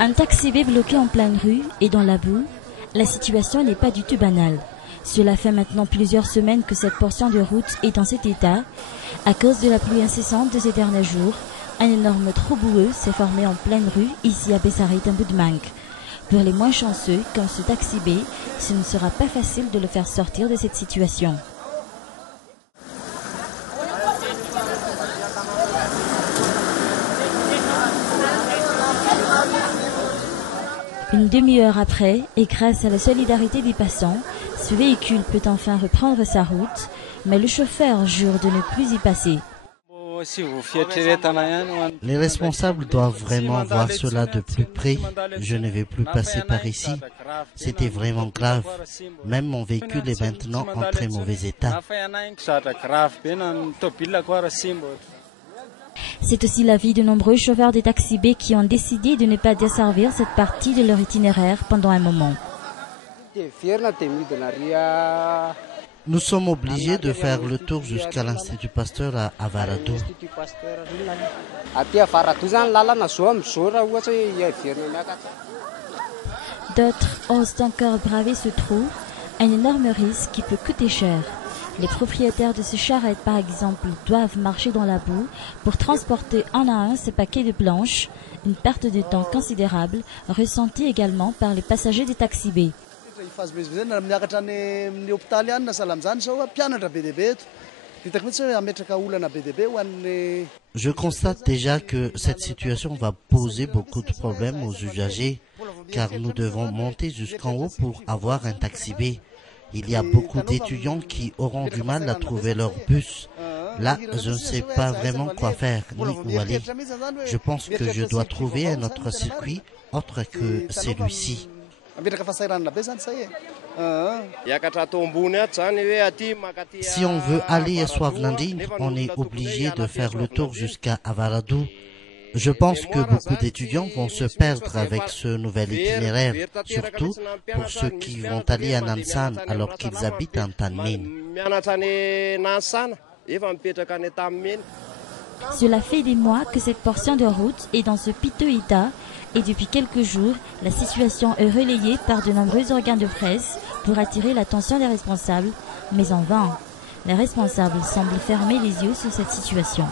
Un taxi B bloqué en pleine rue et dans la boue, la situation n'est pas du tout banale. Cela fait maintenant plusieurs semaines que cette portion de route est dans cet état. À cause de la pluie incessante de ces derniers jours, un énorme trou boueux s'est formé en pleine rue, ici à Bessarit-en-Boudmanque. Pour les moins chanceux, comme ce taxi B, ce ne sera pas facile de le faire sortir de cette situation. Une demi-heure après, et grâce à la solidarité des passants, ce véhicule peut enfin reprendre sa route, mais le chauffeur jure de ne plus y passer. Les responsables doivent vraiment voir cela de plus près. Je ne vais plus passer par ici. C'était vraiment grave. Même mon véhicule est maintenant en très mauvais état. C'est aussi l'avis de nombreux chauffeurs de taxi B qui ont décidé de ne pas desservir cette partie de leur itinéraire pendant un moment. Nous sommes obligés de faire le tour jusqu'à l'Institut Pasteur à Avaradou. D'autres osent encore braver ce trou, un énorme risque qui peut coûter cher. Les propriétaires de ces charrettes, par exemple, doivent marcher dans la boue pour transporter un à un ces paquets de planches, une perte de temps considérable, ressentie également par les passagers des taxi B. Je constate déjà que cette situation va poser beaucoup de problèmes aux usagers, car nous devons monter jusqu'en haut pour avoir un taxi B. Il y a beaucoup d'étudiants qui auront du mal à trouver leur bus. Là, je ne sais pas vraiment quoi faire, ni où aller. Je pense que je dois trouver un autre circuit, autre que celui-ci. Si on veut aller à Souavenandine, on est obligé de faire le tour jusqu'à Avaradou. Je pense que beaucoup d'étudiants vont se perdre avec ce nouvel itinéraire, surtout pour ceux qui vont aller à Nansan alors qu'ils habitent en Tanmin. Cela fait des mois que cette portion de route est dans ce piteux état et depuis quelques jours, la situation est relayée par de nombreux organes de presse pour attirer l'attention des responsables, mais en vain. Les responsables semblent fermer les yeux sur cette situation.